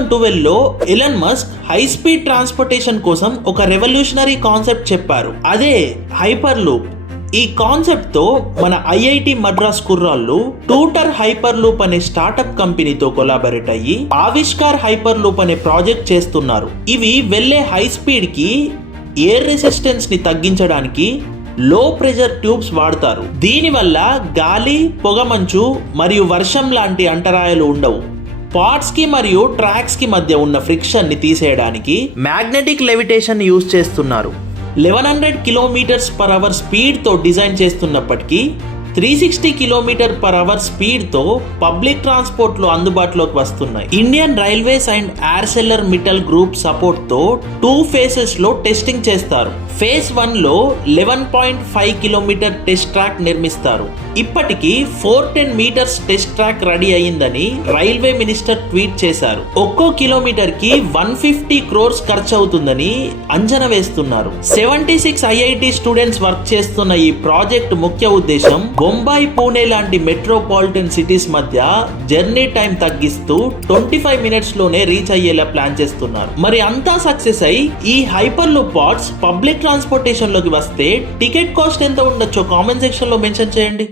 2012 లో Elon Musk high speed transportation కోసం ఒక రెవల్యూషనరీ కాన్సెప్ట్ చెప్పారు. అదే హైపర్ లూప్. ఈ కాన్సెప్ట్ తో మన ఐఐటి మద్రాస్ కుర్రాళ్ళు టూటర్ హైపర్ లూప్ అనే స్టార్టప్ కంపెనీతో కొలాబరేట్ అయ్యి ఆవిష్కార్ హైపర్ లూప్ అనే ప్రాజెక్ట్ చేస్తున్నారు. ఇవి వెళ్లే హై స్పీడ్ కి ఎయిర్ రెసిస్టెన్స్ ని తగ్గించడానికి లో ప్రెషర్ ట్యూబ్స్ వాడతారు. దీనివల్ల గాలి, పొగమంచు మరియు వర్షం లాంటి అంతరాయాలు ఉండవు. పార్ట్స్ కి మరియు ట్రాక్స్ కి మధ్య ఉన్న ఫ్రిక్షన్ ని తీసేయడానికి మ్యాగ్నెటిక్ లెవిటేషన్ యూజ్ చేస్తున్నారు. 1100 km/h స్పీడ్ తో డిజైన్ చేస్తున్నప్పటికీ 360 km/h స్పీడ్ తో పబ్లిక్ ట్రాన్స్పోర్ట్ లో అందుబాటులోకి వస్తున్నాయి. Indian railways and Arcelor Mittal group support తో 2 phases లో టెస్టింగ్ చేస్తారు. ఫేజ్ 1 లో 11.5 km టెస్ట్ ట్రాక్ నిర్మిస్తారు. ఇప్పటికీ 410 meters టెస్ట్ ట్రాక్ రెడీ అయ్యిందని రైల్వే మినిస్టర్ ట్వీట్ చేశారు. ఒక్కో కిలోమీటర్ కి 150 crores ఖర్చు అవుతుందని అంచనా వేస్తున్నారు. 76 ఐఐటి స్టూడెంట్స్ వర్క్ చేస్తున్న ఈ ప్రాజెక్ట్ ముఖ్య ఉద్దేశం బొంబాయి, పూణే లాంటి మెట్రోపాలిటన్ సిటీస్ మధ్య జర్నీ టైం తగ్గిస్తూ 25 minutes లోనే రీచ్ అయ్యేలా ప్లాన్ చేస్తున్నారు. మరి అంతా సక్సెస్ అయి ఈ hyperloop pods public transportation లోకి వస్తే టికెట్ కాస్ట్ ఎంత ఉండొచ్చో కామెంట్ సెక్షన్ లో మెన్షన్ చేయండి.